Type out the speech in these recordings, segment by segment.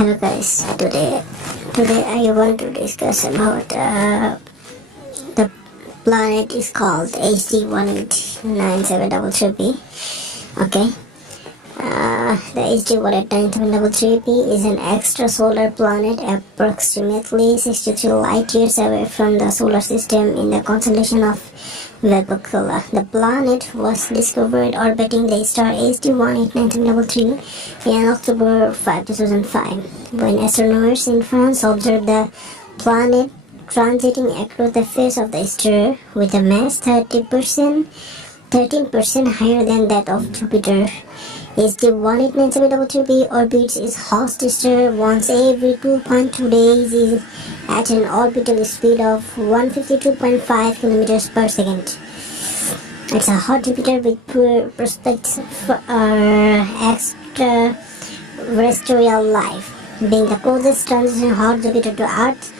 Hello guys, today I want to discuss about the planet is called HD 18973b. Okay, the HD 18973b is an extrasolar planet approximately 63 light years away from the solar system in the constellation of Vulpecula. The planet was discovered orbiting the star HD 18973 in October 5, 2005, when astronomers in France observed the planet transiting across the face of the star with a mass 13% higher than that of Jupiter. HD 18973b orbits its host star once every 2.2 days at an orbital speed of 152.5 kilometers per second. It's a hot Jupiter with poor prospects for extraterrestrial life. Being the closest transition hot Jupiter to Earth,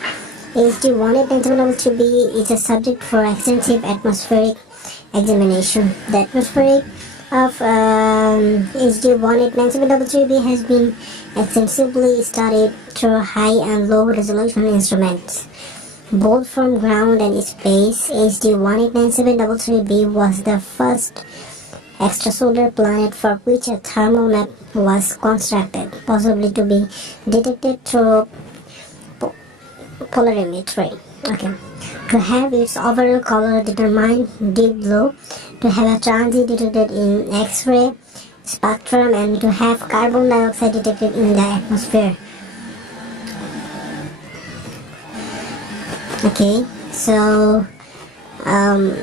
HD 18973b is a subject for extensive atmospheric examination. The atmospheric of HD 18973b has been extensively studied through high and low resolution instruments, both from ground and space. HD 18973b was the first extrasolar planet for which a thermal map was constructed, possibly to be detected through polarimetry. Okay. To have its overall color determined deep blue, to have a transit detected in X-ray spectrum, and to have carbon dioxide detected in the atmosphere. Okay, so in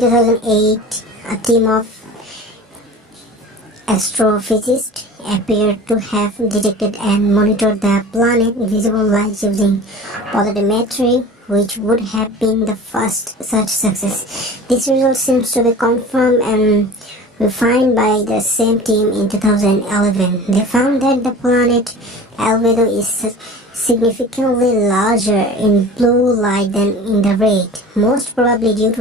2008, a team of astrophysicists appeared to have detected and monitored the planet visible light using polarimetry, which would have been the first such success. This result seems to be confirmed and refined by the same team in 2011. They found that the planet albedo is significantly larger in blue light than in the red, most probably due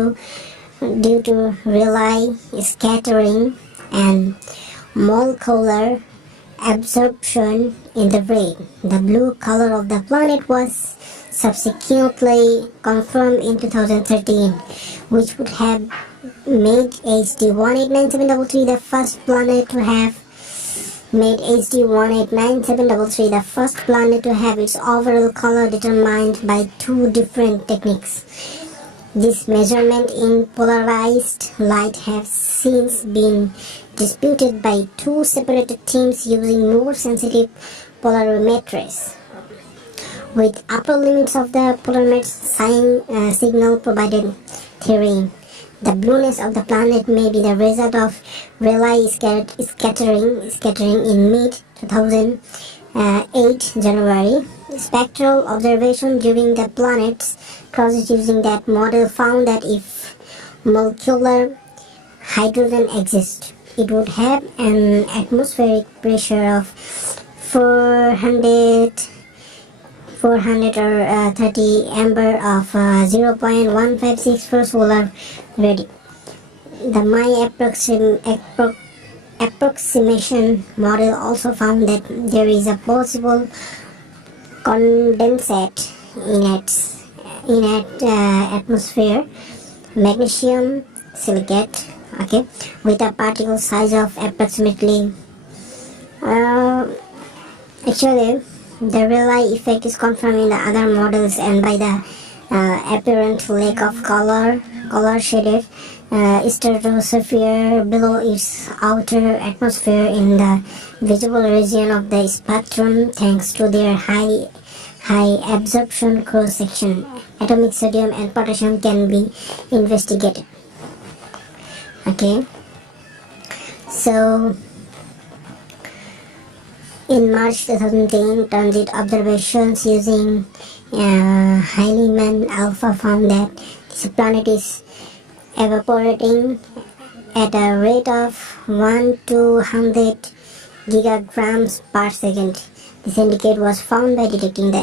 to Rayleigh scattering and molecular absorption in the red. The blue color of the planet was subsequently confirmed in 2013, which would have made HD 18973 the first planet to have its overall color determined by two different techniques. This measurement in polarized light has since been disputed by two separate teams using more sensitive polarimetries, with upper limits of the polarimetry signal provided theory. The blueness of the planet may be the result of Rayleigh scattering in mid-2008 January. Spectral observation during the planet's process using that model found that if molecular hydrogen exists, it would have an atmospheric pressure of 400 or 30 amber of 0.156 per solar radian. The my approximation model also found that there is a possible condensate in atmosphere, magnesium silicate, okay, with a particle size of approximately actually the Rayleigh effect is confirmed in the other models and by the apparent lack of color shaded stratosphere below its outer atmosphere in the visible region of the spectrum, thanks to their high absorption cross section. Atomic sodium and potassium can be investigated. Okay, so in March 2010, transit observations using Hahnemann Alpha found that this planet is evaporating at a rate of 1 to 100 gigagrams per second. This indicate was found by detecting the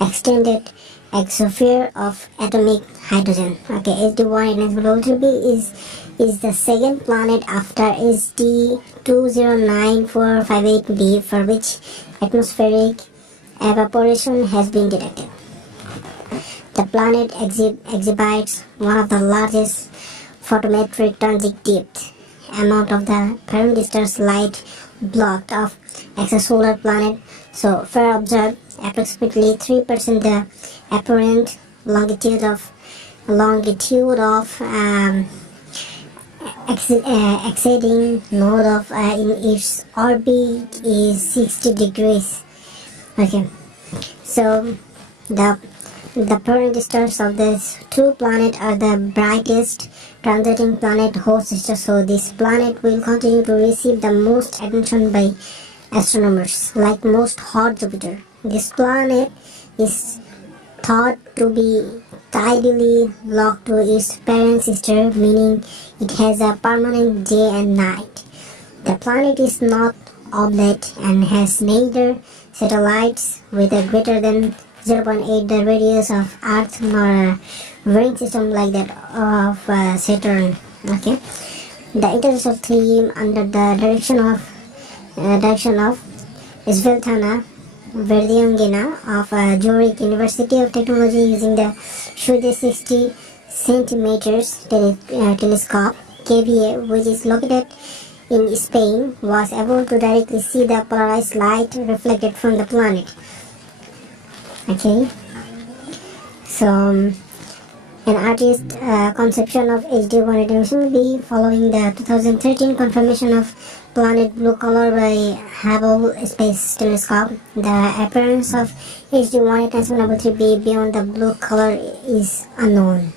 extended exosphere of atomic hydrogen. Okay, HD 18973b is is the second planet after HD 209458b for which atmospheric evaporation has been detected. The planet exhibits one of the largest photometric transit depth amount of the parent star's light blocked off extrasolar planet. So far observed approximately 3% the apparent longitude of exceeding node of in its orbit is 60 degrees. Okay, so the parent stars of these two planets are the brightest transiting planet host stars, so this planet will continue to receive the most attention by astronomers, like most hot Jupiter. This planet is thought to be tidally locked to its parent sister, meaning it has a permanent day and night. The planet is not oblate and has neither satellites with a greater than 0.8 the radius of Earth nor a ring system like that of Saturn. Okay, the international theme under the direction of Sveltlana Verdiangina of Zurich University of Technology using the Swedish 60 centimeters telescope KVA, which is located in Spain, was able to directly see the polarized light reflected from the planet. Okay, so an artist conception of HD 180 will be following the 2013 confirmation of planet blue color by Hubble Space Telescope. The appearance of HD 18733b beyond the blue color is unknown.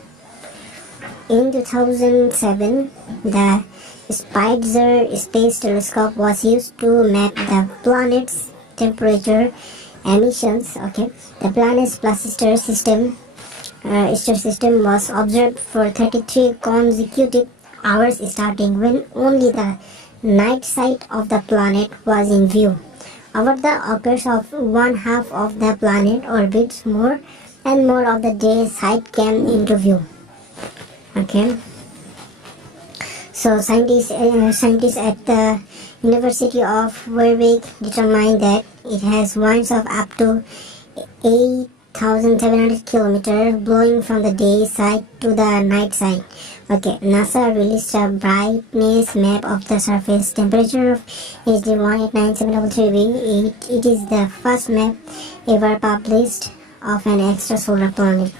In 2007, the Spitzer Space Telescope was used to map the planet's temperature emissions. Okay, the planet's plus star system was observed for 33 consecutive hours, starting when only the night side of the planet was in view. Over the course of one half of the planet orbits, more and more of the day side came into view. Okay, so scientists at the University of Warwick determined that it has winds of up to 8,700 km blowing from the day side to the night side. Okay, NASA released a brightness map of the surface temperature of HD 18973b. It is the first map ever published of an extrasolar planet.